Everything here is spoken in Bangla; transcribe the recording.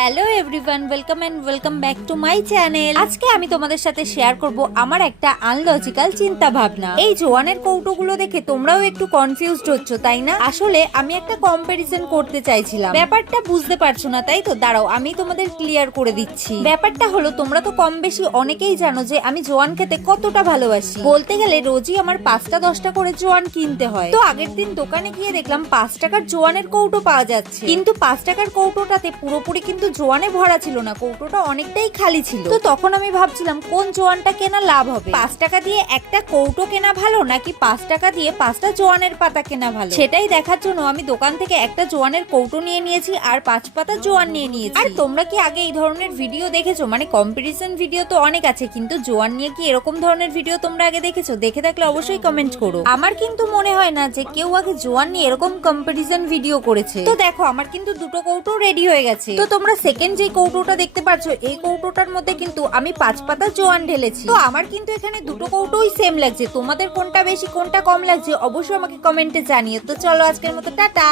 Hello everyone welcome and welcome back to my channel আজকে আমি তোমাদের সাথে শেয়ার করব আমার একটা আনলজিক্যাল চিন্তা ভাবনা এই জোয়ানের কৌটোগুলো দেখে তোমরাও একটু কনফিউজড হচ্ছ, তাই না? আসলে আমি একটা কম্পারিজন করতে চাইছিলাম। ব্যাপারটা বুঝতে পারছ না, তাই তো? দাঁড়াও, আমি তোমাদের ক্লিয়ার করে দিচ্ছি। ব্যাপারটা হলো, তোমরা তো কম বেশি অনেকেই জানো যে আমি জোয়ান খেতে কতটা ভালোবাসি। বলতে গেলে রোজই আমার পাঁচটা দশটা করে জোয়ান কিনতে হয়। তো আগের দিন দোকানে গিয়ে দেখলাম পাঁচ টাকার জোয়ানের কৌটো পাওয়া যাচ্ছে। কিন্তু পাঁচ টাকার কৌটোটাতে পুরোপুরি কিন্তু জোয়ানে ভরা ছিল না, কৌটোটা অনেকটাই খালি ছিল। তো তখন আমি ভাবছিলাম, কোন জোয়ানটা কেনা লাভ হবে? পাঁচ টাকা দিয়ে একটা কৌটো কেনা ভালো, নাকি পাঁচ টাকা দিয়ে পাঁচটা জোয়ানের পাতা কেনা ভালো? সেটাই দেখার জন্য আমি দোকান থেকে একটা জোয়ানের কৌটো নিয়ে নিয়েছি আর পাঁচ পাতা জোয়ান নিয়ে নিয়েছি। আর তোমরা কি আগে এই ধরনের ভিডিও দেখেছ? মানে কম্পিটিশন ভিডিও তো অনেক আছে, কিন্তু জোয়ান নিয়ে কি এরকম ধরনের ভিডিও তোমরা আগে দেখেছ? দেখে থাকলে অবশ্যই কমেন্ট করো। আমার কিন্তু মনে হয় না যে কেউ আগে জোয়ান নিয়ে এরকম কম্পিটিশন ভিডিও করেছে। তো দেখো, আমার কিন্তু দুটো কৌটো রেডি হয়ে গেছে। তো তোমরা সেকেন্ড যে কৌটোটা দেখতে পাচ্ছ এই কৌটোটার মধ্যে কিন্তু আমি পাঁচ পাতা জোয়ান ঢেলেছি। তো আমার কিন্তু এখানে দুটো কৌটোই সেম লাগছে। তোমাদের কোনটা বেশি, কোনটা কম লাগছে, অবশ্যই আমাকে কমেন্টে জানিয়ে তো চলো আজকের মতো, টাটা!